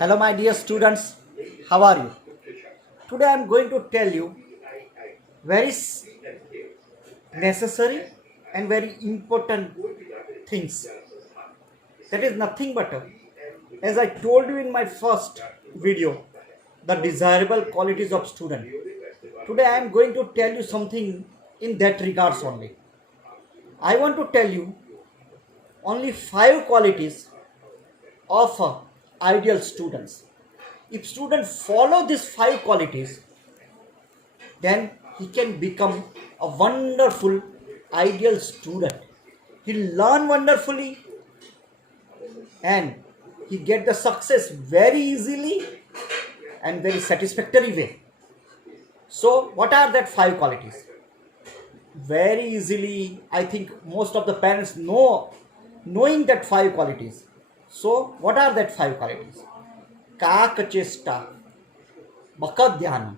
Hello, my dear students. How are you? Today I am going to tell you very necessary and very important things. That is nothing but, as I told you in my first video, the desirable qualities of student. Today I am going to tell you something in that regards only. I want to tell you only 5 qualities of ideal students. If students follow these 5 qualities, then he can become a wonderful ideal student. He'll learn wonderfully and he get the success very easily and very satisfactory way. So what are that 5 qualities? Very easily, I think most of the parents knowing that 5 qualities. So what are that 5 qualities? Kakachesta, bakadhyanam,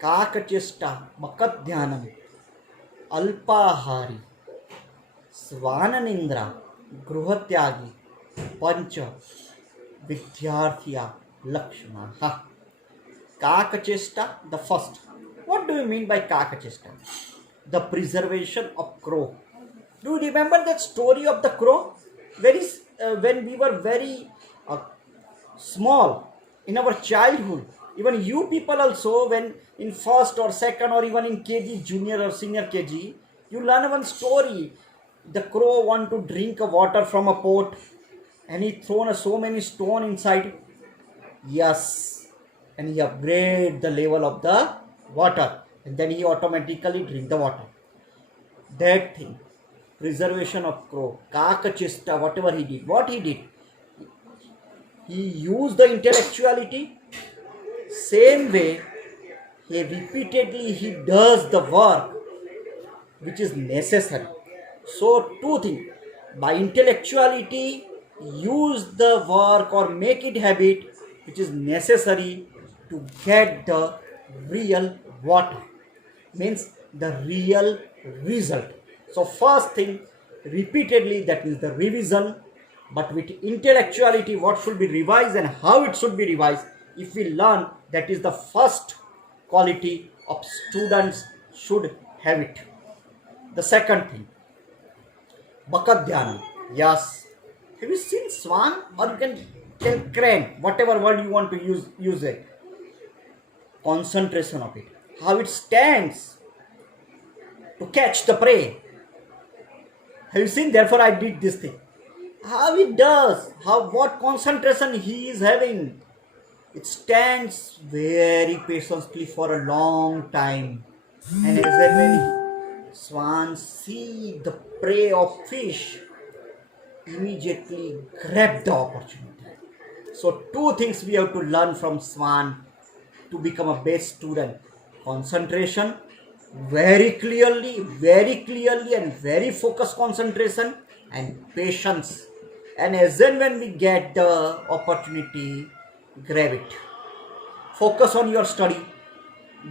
काकचेष्टा मकध्यानम अल्पाहारी स्वाननिंद्रा गृहत्यागी पंच विद्यार्थिया लक्षणा. Kakachesta, the first. What do you mean by Kakachesta? The preservation of crow. Do you remember that story of the crow? When we were very small in our childhood, even you people also, when in first or second or even in kg, junior or senior kg, you learn one story. The crow want to drink water from a pot and he thrown so many stone inside. Yes, and he upgrade the level of the water and then he automatically drink the water. That thing, preservation of crow, kakachista, whatever he did, what he did, he used the intellectuality. Same way, he does the work which is necessary. So two things, by intellectuality use the work or make it habit which is necessary to get the real water, means the real result. So first thing, repeatedly, that is the revision, but with intellectuality what should be revised and how it should be revised, if we learn, that is the first quality of students should have it. The second thing, bakadhyanam. Yes, have you seen swan, or you can tell crane, whatever word you want to use it. Concentration of it, how it stands to catch the prey. Have you seen? Therefore I did this thing. How it does, what concentration he is having. It stands very patiently for a long time, and as and when swans see the prey of fish, immediately grab the opportunity. So two things we have to learn from swan to become a best student: concentration, very clearly and very focused concentration, and patience. And as and when we get the opportunity, grab it. Focus on your study.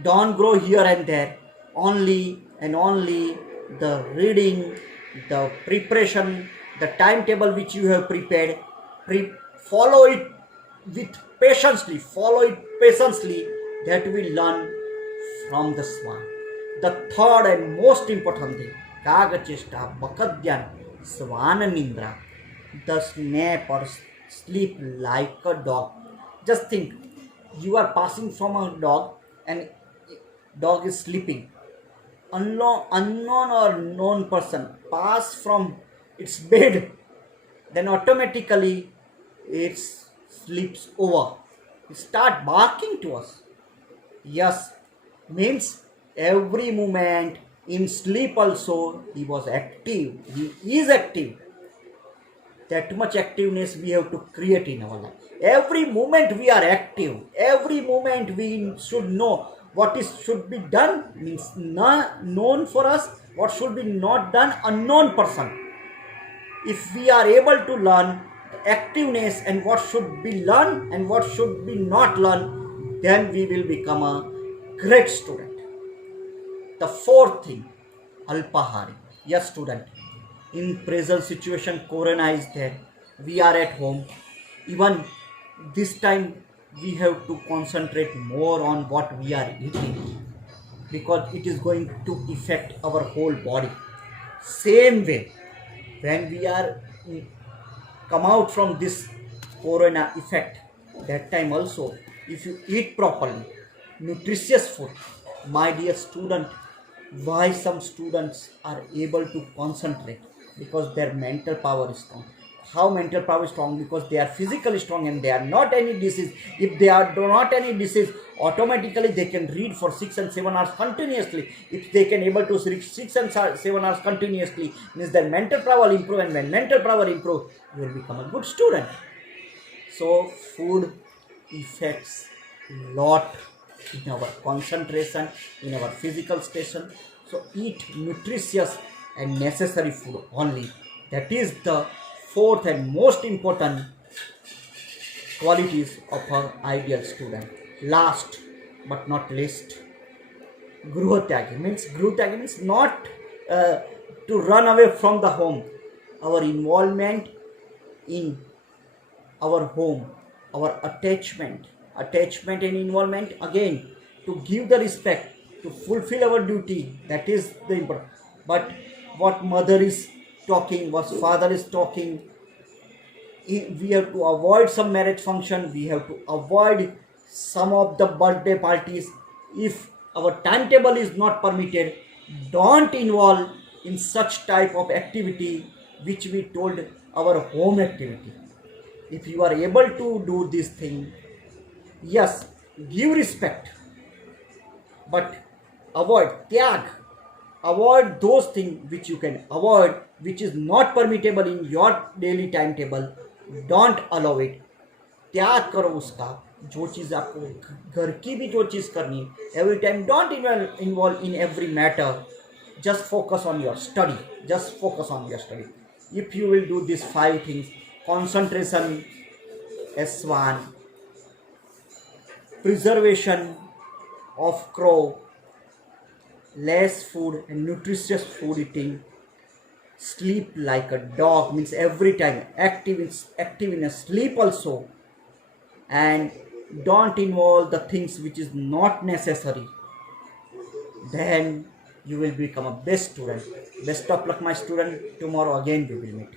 Don't grow here and there. Only and only the reading, the preparation, the timetable which you have prepared. Follow it with patiently. Follow it patiently. That we learn from the swan. The third and most important thing, Kagachesta, Bakadyan, Swananindra, the snap or sleep like a dog. Just think, you are passing from a dog and dog is sleeping. Unknown or known person pass from its bed, then automatically it sleeps over. It start barking to us. Yes, means every moment in sleep also he was active. He is active. That much activeness we have to create in our life. Every moment we are active. Every moment we should know what should be done, means not known for us. What should be not done, unknown person. If we are able to learn the activeness and what should be learned and what should be not learned, then we will become a great student. The fourth thing, Alpahari. Yes, student. In present situation, Corona is there. We are at home. Even This time we have to concentrate more on what we are eating, because it is going to affect our whole body. Same way, when we are come out from this corona effect, that time also, if you eat properly nutritious food, my dear student, why some students are able to concentrate? Because their mental power is strong. How mental power is strong? Because they are physically strong and they are not any disease. If they are not any disease, automatically they can read for 6 and 7 hours continuously. If they can able to read 6 and 7 hours continuously, means their mental power will improve, and when mental power improve, you will become a good student. So food affects lot in our concentration, in our physical station. So eat nutritious and necessary food only. That is the fourth and most important qualities of an ideal student. Last but not least, Gruhatyagi means not uh, to run away from the home. Our involvement in our home, our attachment and involvement, again, to give the respect, to fulfill our duty, that is the important. But what mother is talking, what father is talking, we have to avoid some marriage function, we have to avoid some of the birthday parties. If our timetable is not permitted, don't involve in such type of activity which we told our home activity. If you are able to do this thing, yes, give respect, but avoid tyag, avoid those things which you can avoid, which is not permittable in your daily timetable. Don't allow it, त्याग करो उसका। जो चीज़ आपको घर की भी जो चीज़ करनी है, every time don't involve in every matter, just focus on your study, just focus on your study. If you will do these 5 things: concentration, S1, preservation of crow, less food and nutritious food eating, sleep like a dog, means every time active in a sleep also, and don't involve the things which is not necessary, then you will become a best student. Best of luck, my student. Tomorrow again we will meet.